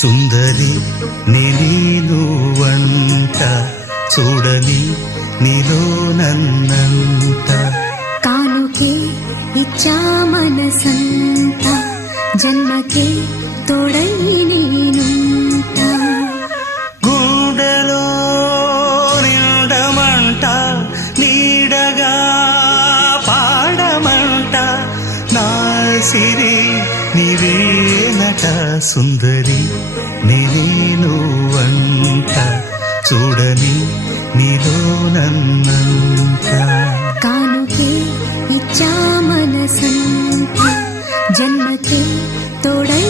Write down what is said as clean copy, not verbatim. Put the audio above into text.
సుందరి నేను వంట చూడని నీలో నన్నంత కానుకే ఇచ్చా మనసంత జన్మకే తోడై నేనుంట గుండెలో నిండమంట నీడగా పాడమంట నా సిరి నీవేనట సుందరి నేను వంట చూడని నీలో నన్నంత కానుకే ఇచ్చా మనసంత జన్మకే తోడై